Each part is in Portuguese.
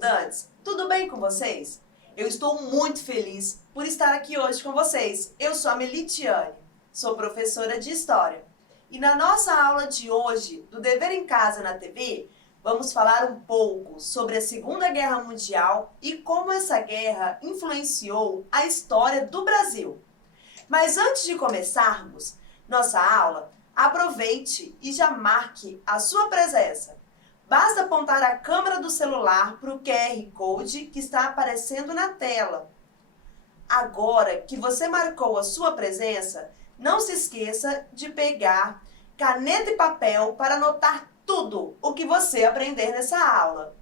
estudantes! Tudo bem com vocês? Eu estou muito feliz por estar aqui hoje com vocês. Eu sou a Melitiane, sou professora de História. E na nossa aula de hoje, do Dever em Casa na TV, vamos falar um pouco sobre a Segunda Guerra Mundial e como essa guerra influenciou a história do Brasil. Mas antes de começarmos nossa aula, aproveite e já marque a sua presença. Basta apontar a câmera do celular para o QR Code que está aparecendo na tela. Agora que você marcou a sua presença, não se esqueça de pegar caneta e papel para anotar tudo o que você aprender nessa aula.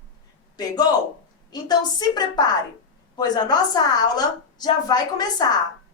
Pegou? Então se prepare, pois a nossa aula já vai começar.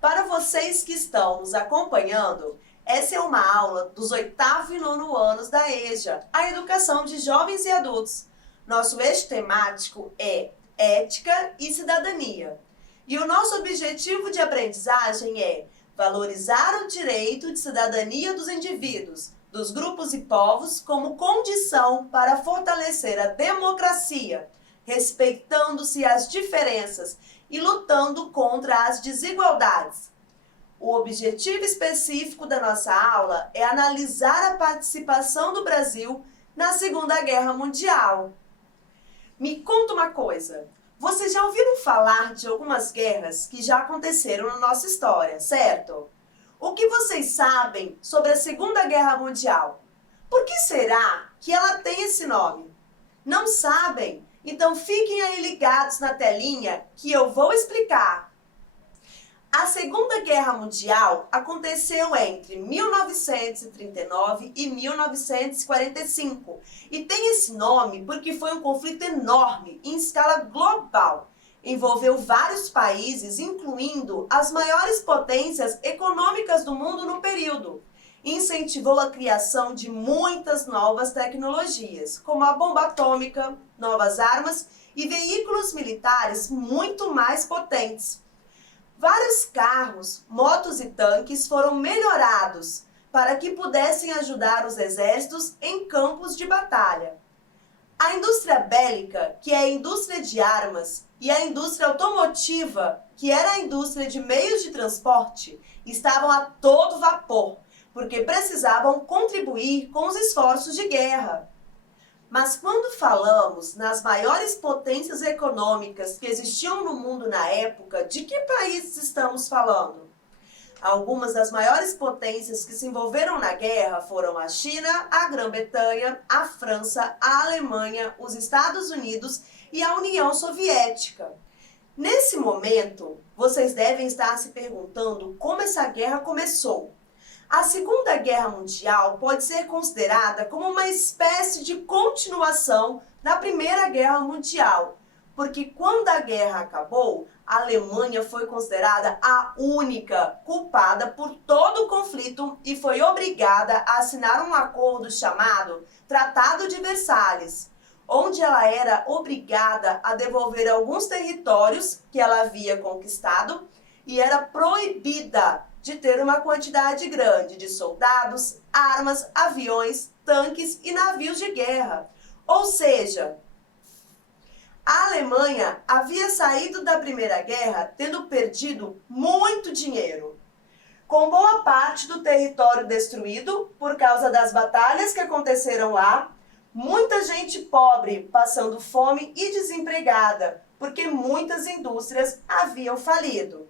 Para vocês que estão nos acompanhando, essa é uma aula dos 8º e 9º anos da EJA, a Educação de Jovens e Adultos. Nosso eixo temático é Ética e Cidadania. E o nosso objetivo de aprendizagem é valorizar o direito de cidadania dos indivíduos, dos grupos e povos como condição para fortalecer a democracia, respeitando-se as diferenças e lutando contra as desigualdades. O objetivo específico da nossa aula é analisar a participação do Brasil na Segunda Guerra Mundial. Me conta uma coisa, vocês já ouviram falar de algumas guerras que já aconteceram na nossa história, certo? O que vocês sabem sobre a Segunda Guerra Mundial? Por que será que ela tem esse nome? Não sabem? Então fiquem aí ligados na telinha que eu vou explicar. A Segunda Guerra Mundial aconteceu entre 1939 e 1945 e tem esse nome porque foi um conflito enorme em escala global. Envolveu vários países, incluindo as maiores potências econômicas do mundo no período. Incentivou a criação de muitas novas tecnologias, como a bomba atômica, novas armas e veículos militares muito mais potentes. Vários carros, motos e tanques foram melhorados para que pudessem ajudar os exércitos em campos de batalha. A indústria bélica, que é a indústria de armas, e a indústria automotiva, que era a indústria de meios de transporte, estavam a todo vapor, porque precisavam contribuir com os esforços de guerra. Mas quando falamos nas maiores potências econômicas que existiam no mundo na época, de que países estamos falando? Algumas das maiores potências que se envolveram na guerra foram a China, a Grã-Bretanha, a França, a Alemanha, os Estados Unidos e a União Soviética. Nesse momento, vocês devem estar se perguntando como essa guerra começou. A Segunda Guerra Mundial pode ser considerada como uma espécie de continuação da Primeira Guerra Mundial, porque quando a guerra acabou, a Alemanha foi considerada a única culpada por todo o conflito e foi obrigada a assinar um acordo chamado Tratado de Versalhes, onde ela era obrigada a devolver alguns territórios que ela havia conquistado e era proibida de ter uma quantidade grande de soldados, armas, aviões, tanques e navios de guerra. Ou seja, a Alemanha havia saído da Primeira Guerra tendo perdido muito dinheiro, com boa parte do território destruído por causa das batalhas que aconteceram lá, muita gente pobre passando fome e desempregada, porque muitas indústrias haviam falido.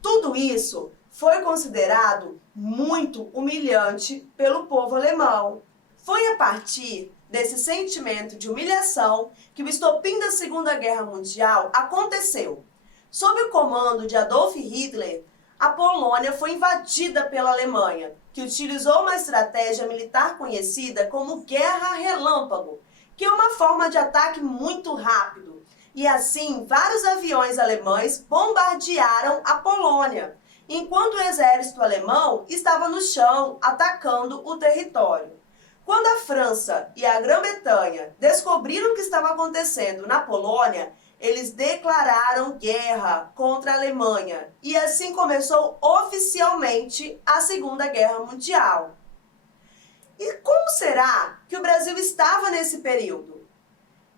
Tudo isso foi considerado muito humilhante pelo povo alemão. Foi a partir desse sentimento de humilhação que o estopim da Segunda Guerra Mundial aconteceu. Sob o comando de Adolf Hitler, a Polônia foi invadida pela Alemanha, que utilizou uma estratégia militar conhecida como Guerra Relâmpago, que é uma forma de ataque muito rápido. E assim, vários aviões alemães bombardearam a Polônia, enquanto o exército alemão estava no chão atacando o território. Quando a França e a Grã-Bretanha descobriram o que estava acontecendo na Polônia, eles declararam guerra contra a Alemanha e assim começou oficialmente a Segunda Guerra Mundial. E como será que o Brasil estava nesse período?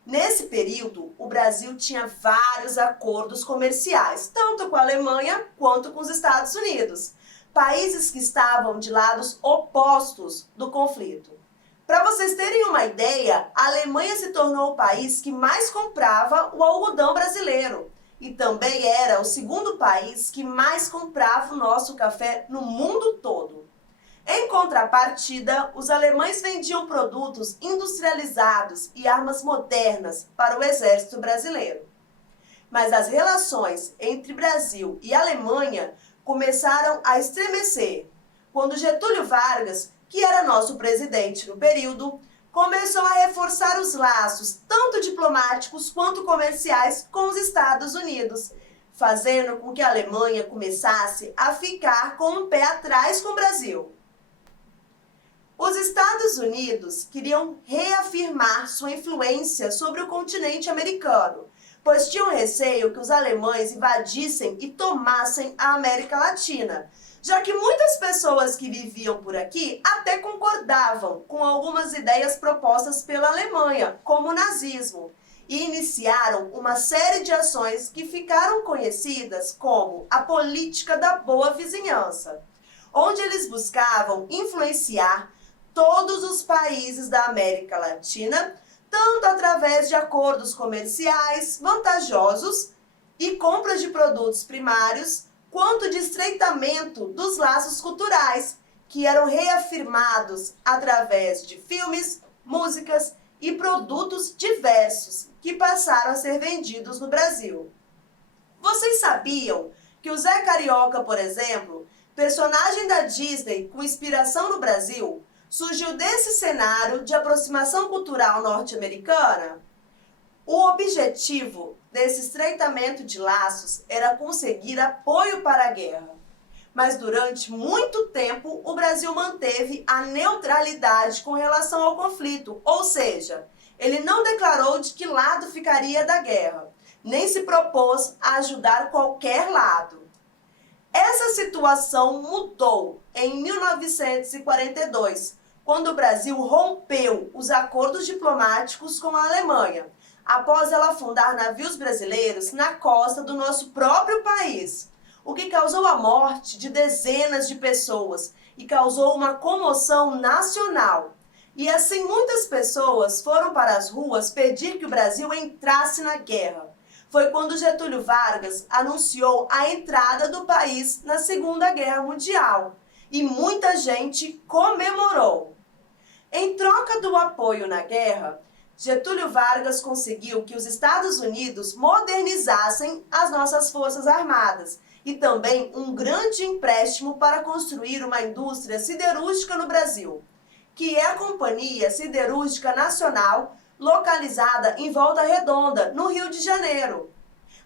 Nesse período, o Brasil tinha vários acordos comerciais, tanto com a Alemanha quanto com os Estados Unidos, países que estavam de lados opostos do conflito. Para vocês terem uma ideia, a Alemanha se tornou o país que mais comprava o algodão brasileiro e também era o segundo país que mais comprava o nosso café no mundo todo. Em contrapartida, os alemães vendiam produtos industrializados e armas modernas para o exército brasileiro. Mas as relações entre Brasil e Alemanha começaram a estremecer quando Getúlio Vargas, que era nosso presidente no período, começou a reforçar os laços, tanto diplomáticos quanto comerciais, com os Estados Unidos, fazendo com que a Alemanha começasse a ficar com um pé atrás com o Brasil. Os Estados Unidos queriam reafirmar sua influência sobre o continente americano, pois tinham receio que os alemães invadissem e tomassem a América Latina, já que muitas pessoas que viviam por aqui até concordavam com algumas ideias propostas pela Alemanha, como o nazismo, e iniciaram uma série de ações que ficaram conhecidas como a política da boa vizinhança, onde eles buscavam influenciar todos os países da América Latina, tanto através de acordos comerciais vantajosos e compras de produtos primários, quanto de estreitamento dos laços culturais, que eram reafirmados através de filmes, músicas e produtos diversos que passaram a ser vendidos no Brasil. Vocês sabiam que o Zé Carioca, por exemplo, personagem da Disney com inspiração no Brasil, surgiu desse cenário de aproximação cultural norte-americana? O objetivo desse estreitamento de laços era conseguir apoio para a guerra. Mas durante muito tempo, o Brasil manteve a neutralidade com relação ao conflito, ou seja, ele não declarou de que lado ficaria da guerra, nem se propôs a ajudar qualquer lado. Essa situação mudou em 1942, quando o Brasil rompeu os acordos diplomáticos com a Alemanha, após ela fundar navios brasileiros na costa do nosso próprio país, o que causou a morte de dezenas de pessoas e causou uma comoção nacional. E assim muitas pessoas foram para as ruas pedir que o Brasil entrasse na guerra. Foi quando Getúlio Vargas anunciou a entrada do país na Segunda Guerra Mundial e muita gente comemorou. Em troca do apoio na guerra, Getúlio Vargas conseguiu que os Estados Unidos modernizassem as nossas forças armadas e também um grande empréstimo para construir uma indústria siderúrgica no Brasil, que é a Companhia Siderúrgica Nacional, localizada em Volta Redonda, no Rio de Janeiro,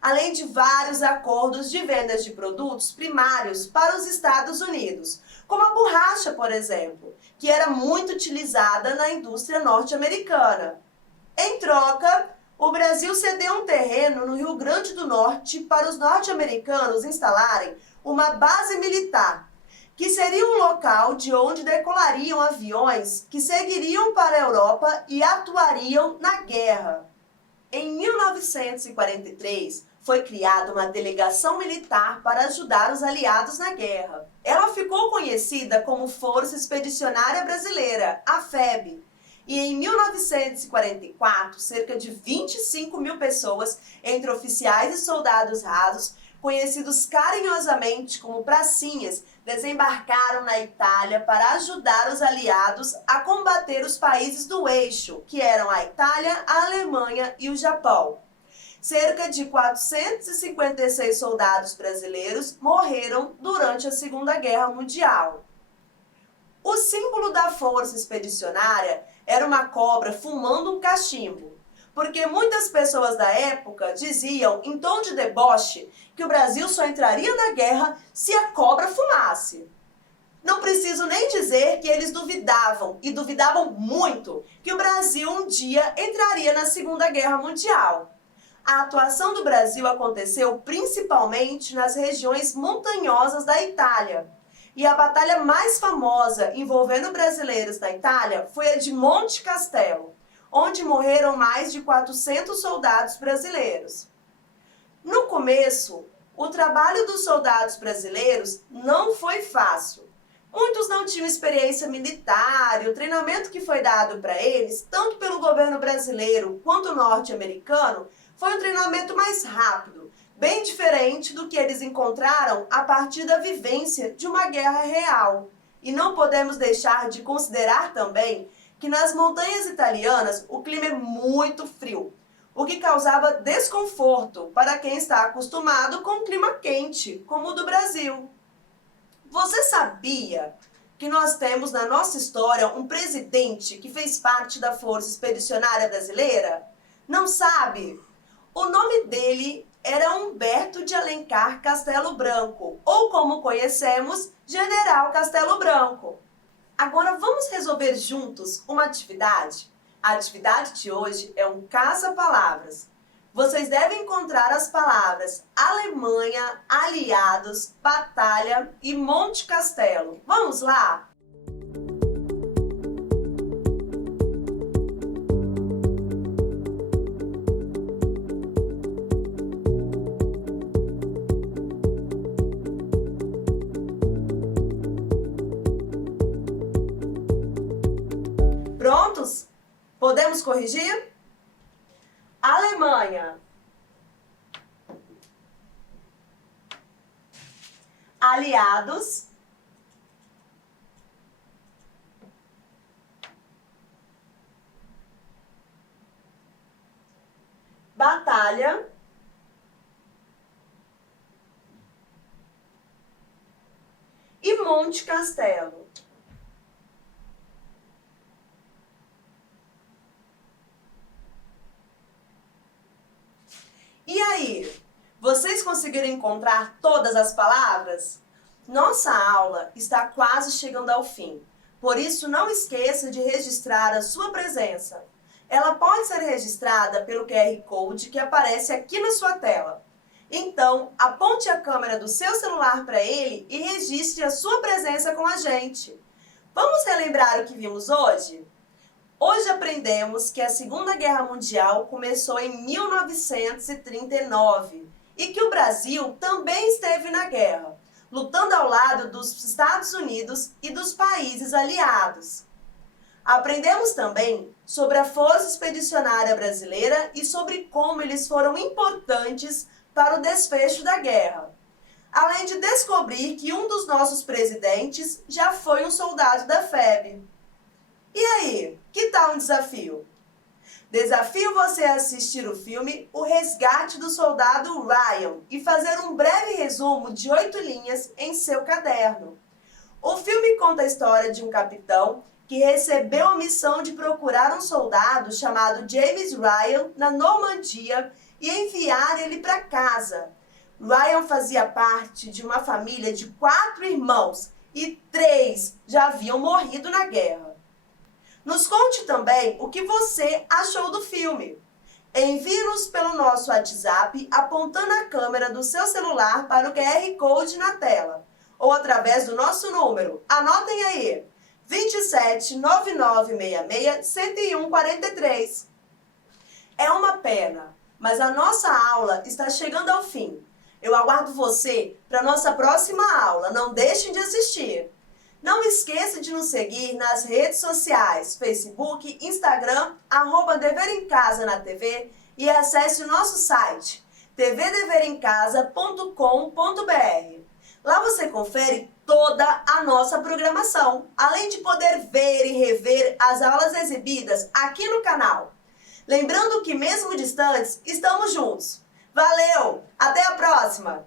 além de vários acordos de vendas de produtos primários para os Estados Unidos, como a borracha, por exemplo, que era muito utilizada na indústria norte-americana. Em troca, o Brasil cedeu um terreno no Rio Grande do Norte para os norte-americanos instalarem uma base militar, que seria um local de onde decolariam aviões que seguiriam para a Europa e atuariam na guerra. Em 1943, foi criada uma delegação militar para ajudar os aliados na guerra. Ela ficou conhecida como Força Expedicionária Brasileira, a FEB. E em 1944, cerca de 25 mil pessoas, entre oficiais e soldados rasos, conhecidos carinhosamente como pracinhas, desembarcaram na Itália para ajudar os aliados a combater os países do eixo, que eram a Itália, a Alemanha e o Japão. Cerca de 456 soldados brasileiros morreram durante a Segunda Guerra Mundial. O símbolo da Força Expedicionária era uma cobra fumando um cachimbo, porque muitas pessoas da época diziam, em tom de deboche, que o Brasil só entraria na guerra se a cobra fumasse. Não preciso nem dizer que eles duvidavam, e duvidavam muito, que o Brasil um dia entraria na Segunda Guerra Mundial. A atuação do Brasil aconteceu principalmente nas regiões montanhosas da Itália. E a batalha mais famosa envolvendo brasileiros na Itália foi a de Monte Castelo, onde morreram mais de 400 soldados brasileiros. No começo, o trabalho dos soldados brasileiros não foi fácil. Muitos não tinham experiência militar e o treinamento que foi dado para eles, tanto pelo governo brasileiro quanto norte-americano, foi um treinamento mais rápido, bem diferente do que eles encontraram a partir da vivência de uma guerra real. E não podemos deixar de considerar também que nas montanhas italianas o clima é muito frio, o que causava desconforto para quem está acostumado com um clima quente, como o do Brasil. Você sabia que nós temos na nossa história um presidente que fez parte da Força Expedicionária Brasileira? Não sabe? O nome dele era Humberto de Alencar Castelo Branco, ou como conhecemos, General Castelo Branco. Agora vamos resolver juntos uma atividade? A atividade de hoje é um caça-palavras. Vocês devem encontrar as palavras Alemanha, aliados, batalha e Monte Castelo. Vamos lá? Prontos? Podemos corrigir? Alemanha. Aliados. Batalha. E Monte Castelo. E aí, vocês conseguiram encontrar todas as palavras? Nossa aula está quase chegando ao fim, por isso não esqueça de registrar a sua presença. Ela pode ser registrada pelo QR Code que aparece aqui na sua tela. Então, aponte a câmera do seu celular para ele e registre a sua presença com a gente. Vamos relembrar o que vimos hoje? Hoje aprendemos que a Segunda Guerra Mundial começou em 1939 e que o Brasil também esteve na guerra, lutando ao lado dos Estados Unidos e dos países aliados. Aprendemos também sobre a Força Expedicionária Brasileira e sobre como eles foram importantes para o desfecho da guerra, além de descobrir que um dos nossos presidentes já foi um soldado da FEB. E aí, que tal um desafio? Desafio você a assistir o filme O Resgate do Soldado Ryan e fazer um breve resumo de 8 linhas em seu caderno. O filme conta a história de um capitão que recebeu a missão de procurar um soldado chamado James Ryan na Normandia e enviar ele para casa. Ryan fazia parte de uma família de 4 irmãos e 3 já haviam morrido na guerra. Nos conte também o que você achou do filme. Envie-nos pelo nosso WhatsApp apontando a câmera do seu celular para o QR Code na tela ou através do nosso número. Anotem aí, 27 9966 101 43. É uma pena, mas a nossa aula está chegando ao fim. Eu aguardo você para a nossa próxima aula. Não deixem de assistir. Não esqueça de nos seguir nas redes sociais, Facebook, Instagram, @Dever em Casa na TV e acesse o nosso site, tvdeverencasa.com.br. Lá você confere toda a nossa programação, além de poder ver e rever as aulas exibidas aqui no canal. Lembrando que mesmo distantes, estamos juntos. Valeu! Até a próxima!